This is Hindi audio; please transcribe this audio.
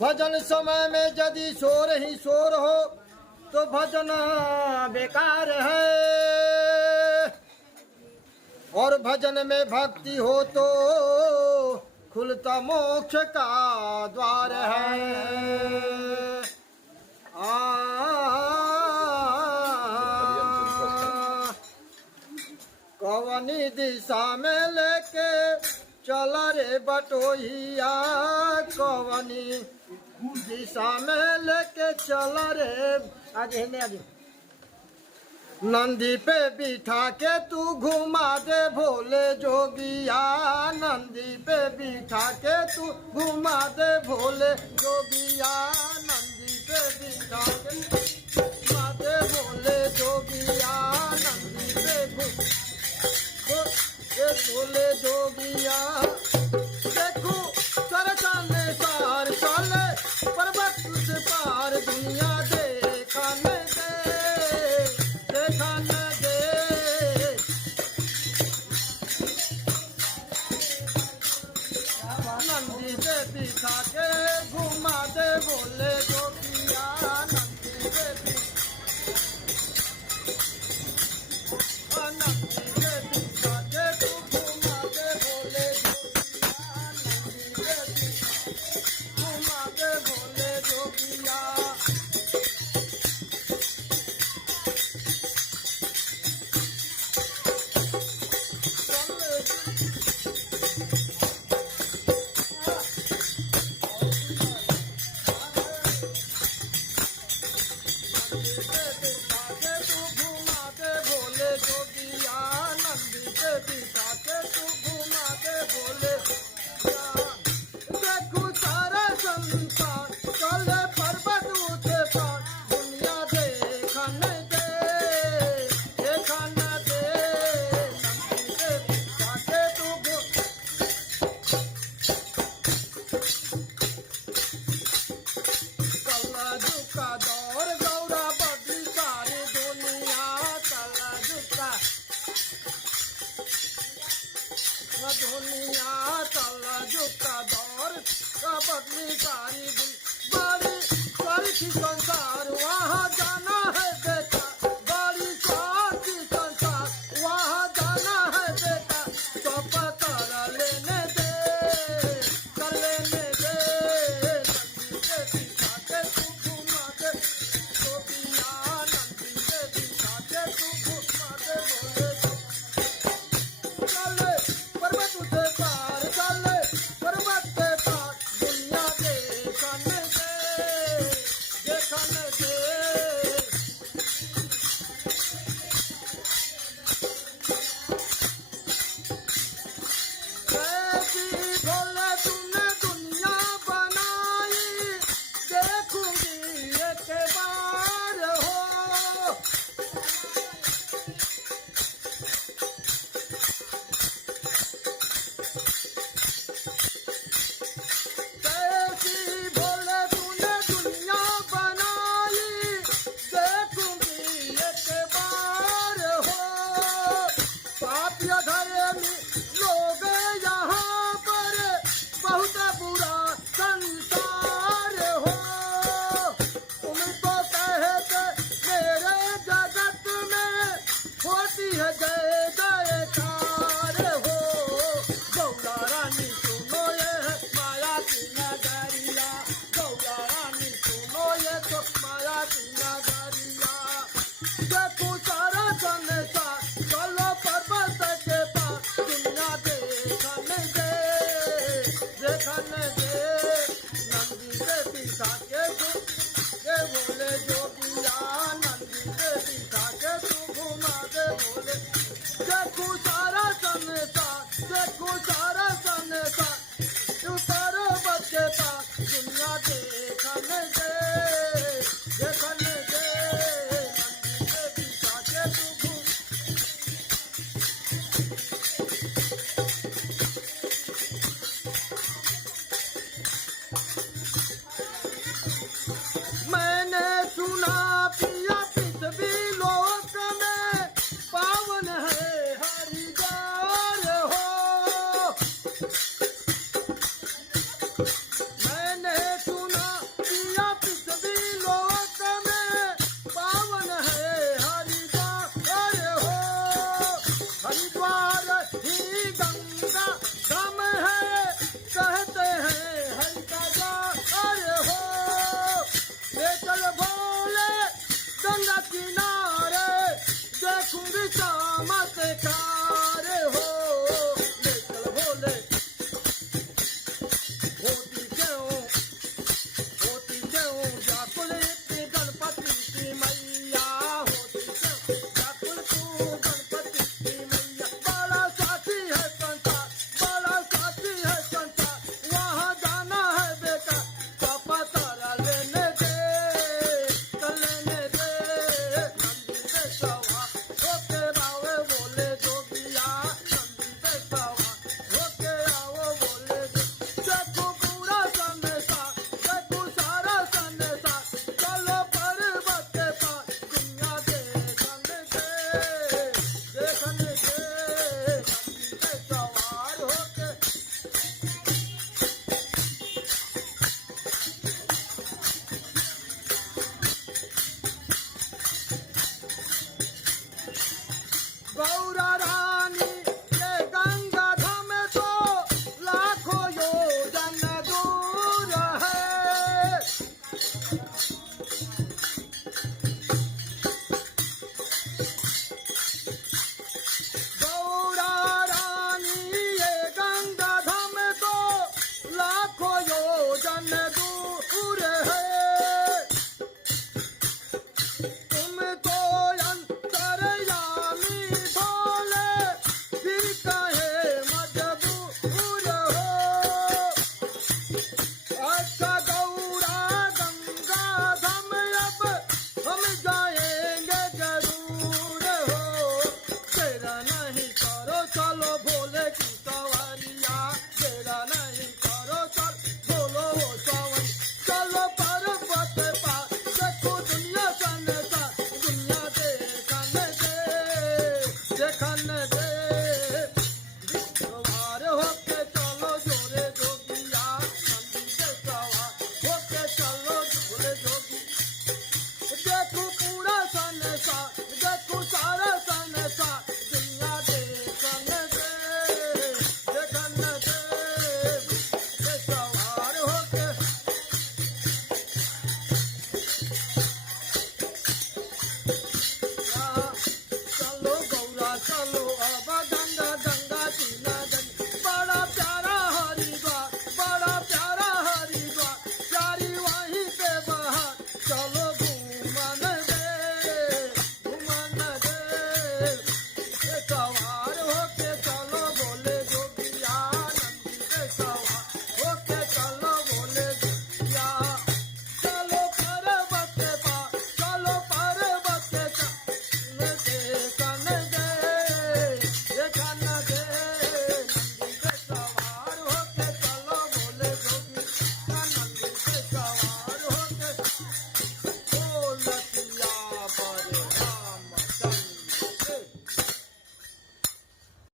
भजन समय में यदि शोर ही शोर हो तो भजन बेकार है, और भजन में भक्ति हो तो खुलता मोक्ष का द्वार है। कवनी दिशा में लेके चल रे बटोहिया, कवनी दिशा में लेके चल रे आगे आगे। नंदी पे बिठा के तू घुमा दे भोले जोगिया, नंदी पे बिठा के तू घुमा दे भोले जोगिया, नंदी पे बिठा के घुमा दे भोले जोगिया, नंदी पे भोले जोगिया। देखो चरचने सार चले पर्वत से पार, दुनिया देखने दे, देखने दे। नंदी पे बिठा के घुमा दे भोले जोगिया, नंदी पे दुनिया चला जुका दौर का बदली सारी बड़ी सारी की संसार, वहाँ जाना है बेटा, बड़ी सारी संसार वहाँ जाना है बेटा, तो पता लेने दे, कर लेने दे। नंदी के दिखा के तू घुमा दे गोपिया, नंदी के दिखा के तू घुमा दे बोले चले पर्वत से पार, चले पर्वत से पार, दुनिया देखने दे, देखने दे। कैसी भोले तूने दुनिया बनाई, देखूंगी एक बार हो। कैसी भोले तूने दुनिया बनाई, देखूंगी एक बार हो। पापिया घर में लोग यहाँ पर बहुत बुरा संसार हो। तुम तो कहते मेरे जगत में होती है जय जयकार हो। गौरा रानी सुनो ये है माया की नगरिया, गौरा रानी सुनो ये तो माया की नगरिया। देखो सारा संसार चलो पर्वत के पास, दुनिया देखने दे, देखने दे। नंदी के पिता के बोले जोगिया, नंदी के पिता के तू घुमा दे बोले। देखो सारा संसार, देखो सारा संसार तू पर्वत के पास, दुनिया देखने दे, देखने दे। नंदी के पिता के तू घुमा मैंने सुना पिया पृथ्वी लोक में पावन है हरिद्वार हो।